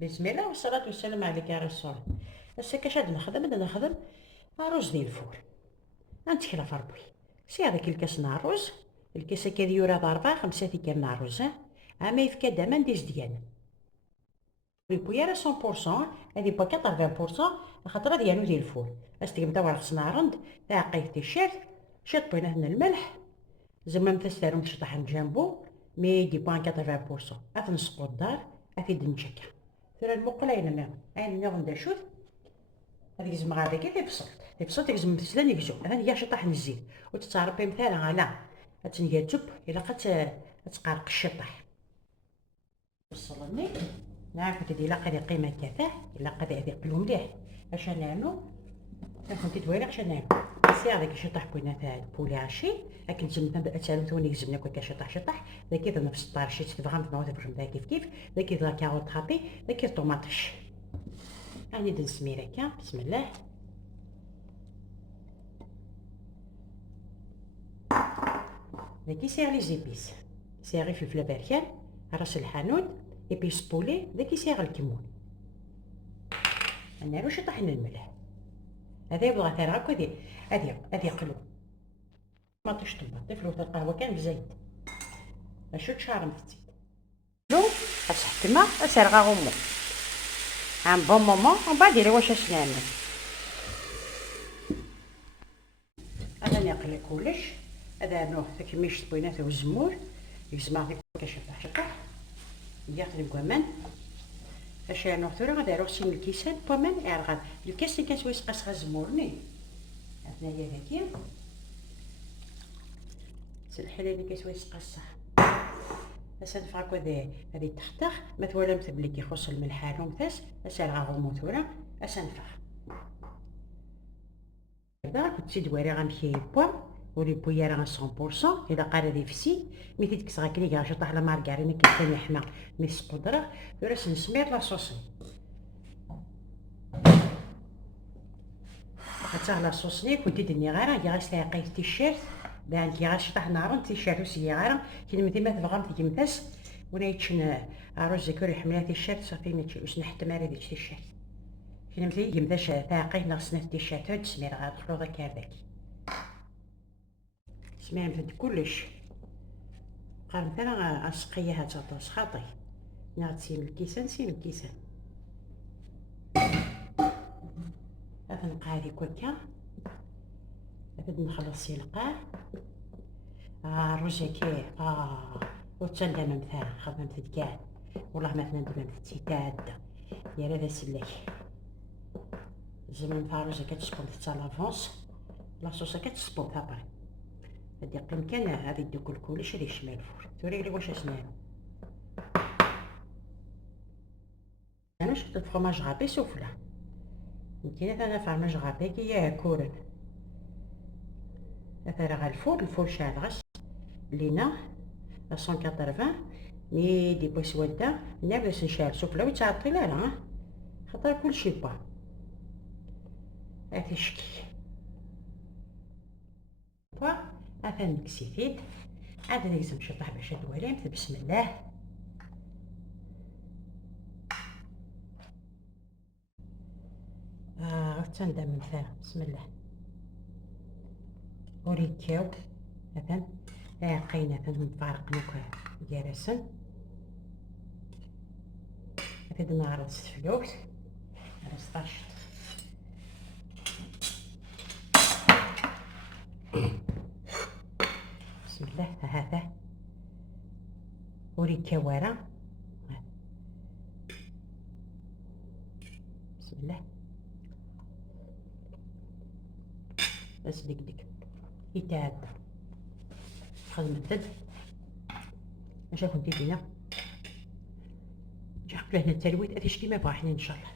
بسم الله والصلاة والسلام عليك يا رسول الله. هسا كاش هاد نخدم الرز ديال الفول. غنتكلا في ربي. سي هذاك الكاس نتاع الرز، الكاس هكا ديورا ضربة 5 تيكال نتاع الرز، اما يفكا داما ندير ديالنا البويا 100%، هادي با 80% الخطرة ديالو ديال الفول. استيقم تا ورق صنارند تاع قيف الشيرت، شط بينه من الملح، زعما تستارون تشطح من جنبو مي دي بوان 80%. افنسقو الدار افيد نشكا ثرا المقلين ما عين نغم دا شوت. هذيك زعما غادي كي تبسط يلزم تسلان يكزو هذه هي شطح الزيت وتتعربي مثلا على تنقاتب الا تقارق الشطح وصلني. نعرف تدي لا قدي قيمه كافاه الا قدي هذي قلو مليح اش نعملو. كنت دويرة عشان نعمل سي هذاك الشطح بوينا تاع البولي عشي لكن زعما تاع ثوني زعما كل شطح ذاك في نفس الطار شي تبغى تنوض بخدمه كيف ذاك لا كاروت خاطي ذاك الطوماطش. راني نسمير هكا بسم الله. ذاك سير لي زيبيس، سير فلفله بركان، راس الحانوت، ايبيس بولي، ذاك سير الكمون. انا واش طحنا الملح هذا يبغى ثاني هكا هذه قلو ما تشطب تفلوت القهوه كان بزيت اشو تشارم في الزيت لو اسحتما اسرغا غمو عن بون مومون ومن بعد ديري واش نعمل. انا نقلي كلش هذا نوع كميش طبينات والزمور يجمع فيك كشطح ياخذ الكمان اش نوع ثورة غادي نروح سين الكيسان كمان يرغب الكاس اللي كتويس قاسها زمورني هنايا هاكي الحله اللي كتويس قاسها باش نفرك هذه تختخ مثلا مثل كيخص الملح ومثاس اسرغا غمو ثورة اسنفخ هذا كنت تزيد واري غنمشي بوا ولي بويا راه 100% الا قال لي فسي ميتي تكسغا كلي غا شطح لا مارغرينا كي يحمى ميس قدره راس نسمير لا صوصي حتى لا صوصني كنت دني غير هي غاسلا قيت التيشيرت بان كي غاشطح نهار التيشيرت وسي غير كي مثل ما تبغى تجمتاس ولا يتشن عروس كوري حملات التيشيرت صافي ما تشوش نحت ماري ديك التيشيرت كي مثل يجمتاش تاقي ناقصنا التيشيرت تسمير غا تخلو داك هذاك سمعنا مثل كلش قال مثلا اسقيه هاد طاس خاطي نغتسيم الكيسان سيم الكيسان هذا نقاري كوكا هذا نخلص القاع الرز كي وتسلم مثلا خدمت كاع والله ما مثلا دابا تيتاد يا هذا سلاك زعما فاروز كتصبون حتى لافونس لاصوص كتصبون ابري هادي قيم كان هادي دوك كلش هادي شمال الفور توري لي واش اسنان انا شفت الفرماج غابي سفلى يمكن انا فرماج غابي كي كورن مثلا غا الفول شال غاس لينا 180 مي دي بويس ودا نابلس نشال سفلى ويتعطي لا خاطر كلشي با هاتي شكي با هذا نكسيفيد عاد لازم نشطح باش دوالي بسم الله. تندم مثلا بسم الله وريكاو مثلا قينا فارق نوكا جرسن هذا نعرض الفلوس على 16 بسم الله هذا وريكا ورا بسم الله بس ديك يتعدى خدم الدد اش كنتي فينا جا قبل هنا التلويت هادي شتي ما بغا حنا ان شاء الله